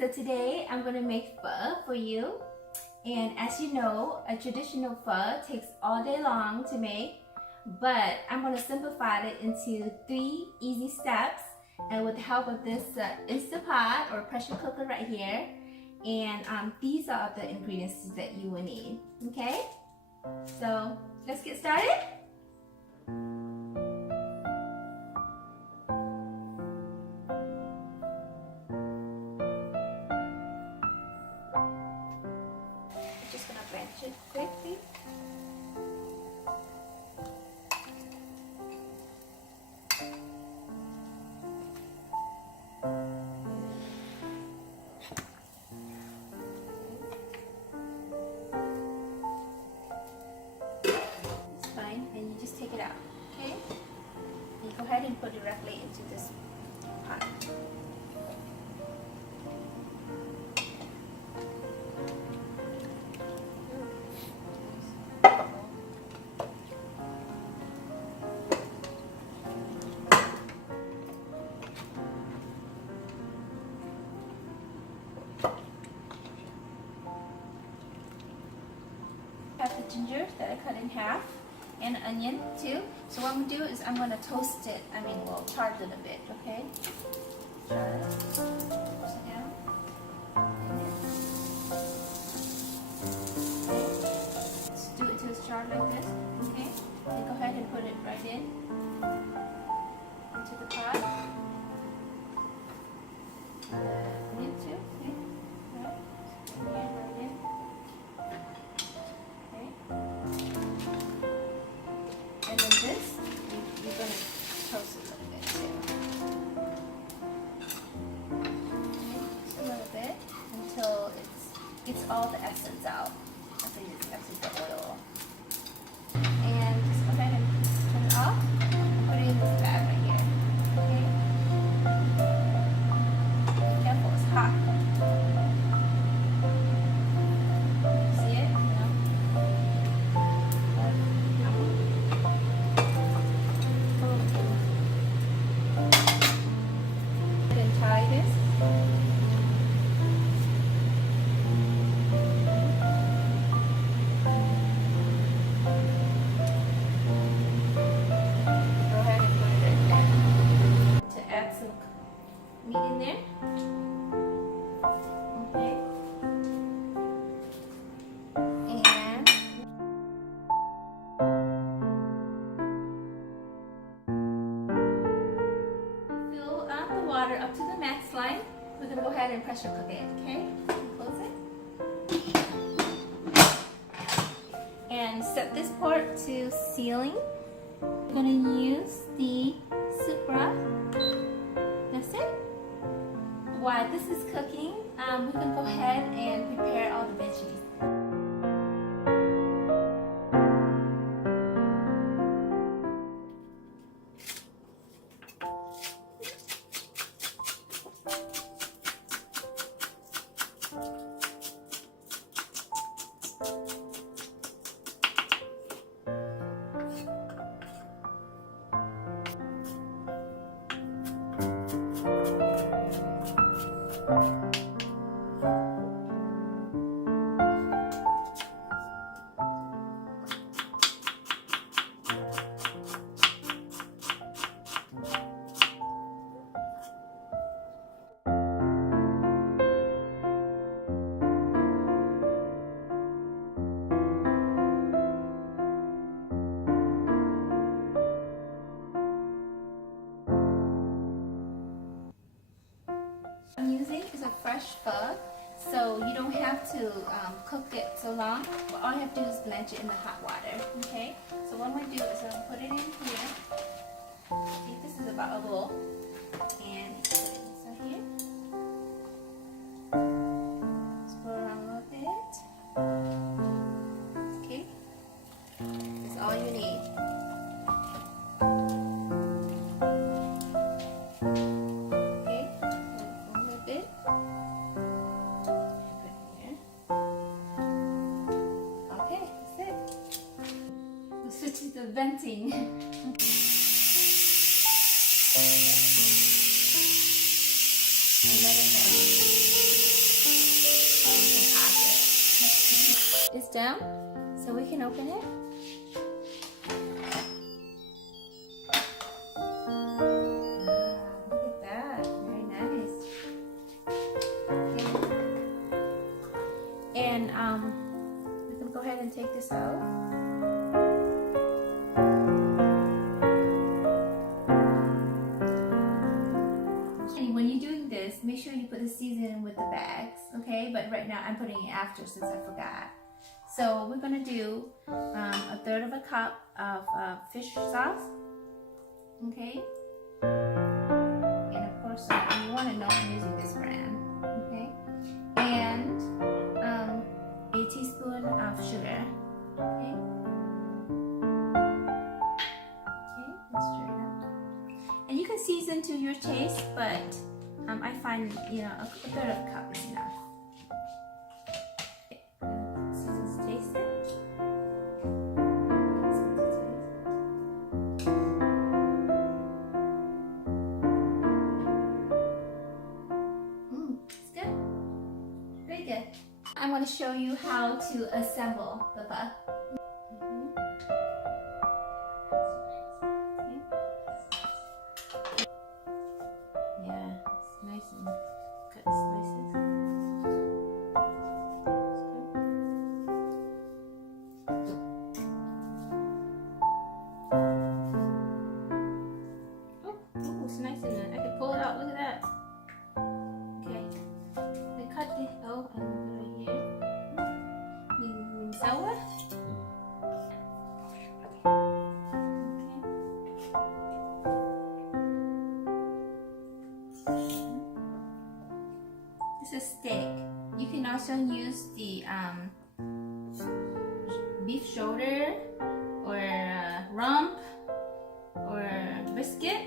So today I'm going to make pho for you. And as you know, a traditional pho takes all day long to make, but I'm going to simplify it into 3 easy steps, and with the help of this Instant Pot or pressure cooker right here. And these are the ingredients that you will need. Okay, so let's get started. Just gonna bench it quickly. It's fine, and you just take it out, okay? You go ahead and put it directly into this pot. Have the ginger that I cut in half, and onion too. So what I'm gonna do is I'm gonna toast it. We'll char it a bit, okay? Char it. Toast it down. Okay. Just do it till it's charred like this, okay? Then go ahead and put it right in into the pot. Onion too, okay? Right. Right in. And then this, you're going to toast it a little bit too. Just a little bit until it gets all the essence out. After you exit the oil. And just go ahead and turn it off and put it in this bag right here. Okay? Be careful, it's hot. See it? Meat in there. Okay. And fill up the water up to the max line. We're going to go ahead and pressure cook it, okay? Close it. And set this pot to sealing. We're going to use the soup broth. That's it. While this is cooking, we can go ahead and prepare all the veggies. I'm using is a fresh pho, so you don't have to cook it so long, but all you have to do is blanch it in the hot water, okay? So what I'm going to do is I'm going to put it in here. See, this is about a bowl, and you put it inside here. Spread around a little bit. Okay, that's all you need. Switch to venting. And let it go. down so we can open it. Look at that, very nice. Okay. And we can go ahead and take this out. When you're doing this, make sure you put the seasoning with the bags, okay? But right now I'm putting it after since I forgot. So we're gonna do 1/3 of a cup of fish sauce, okay? And of course, you want to know I'm using this brand, okay? And a teaspoon of sugar, okay? Okay, let's stir it up. And you can season to your taste, but I find, you know, 1/3 of a cup is enough. Let's taste it. It's good. Very good. I'm going to show you how to assemble the pho. This is steak. You can also use the beef shoulder or rump or brisket,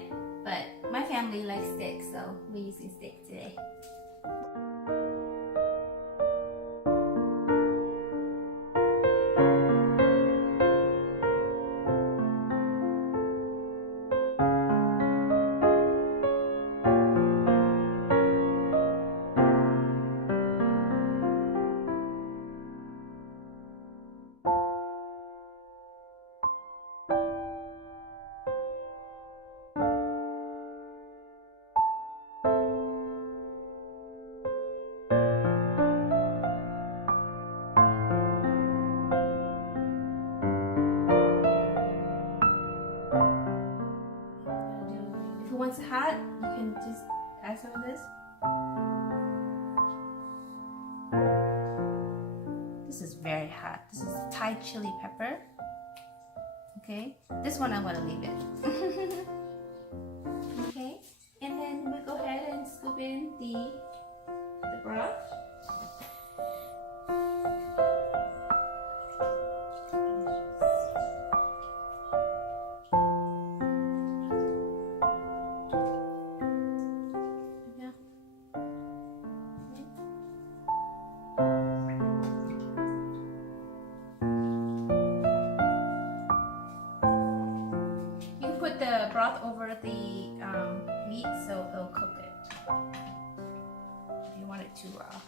but my family likes steak, so we're using steak today. Once it's hot, you can just add some of this. This is very hot. This is Thai chili pepper. Okay, this one I'm gonna leave it. Okay, and then we'll go ahead and scoop in the broth. Put the broth over the meat so it'll cook it. You want it too raw.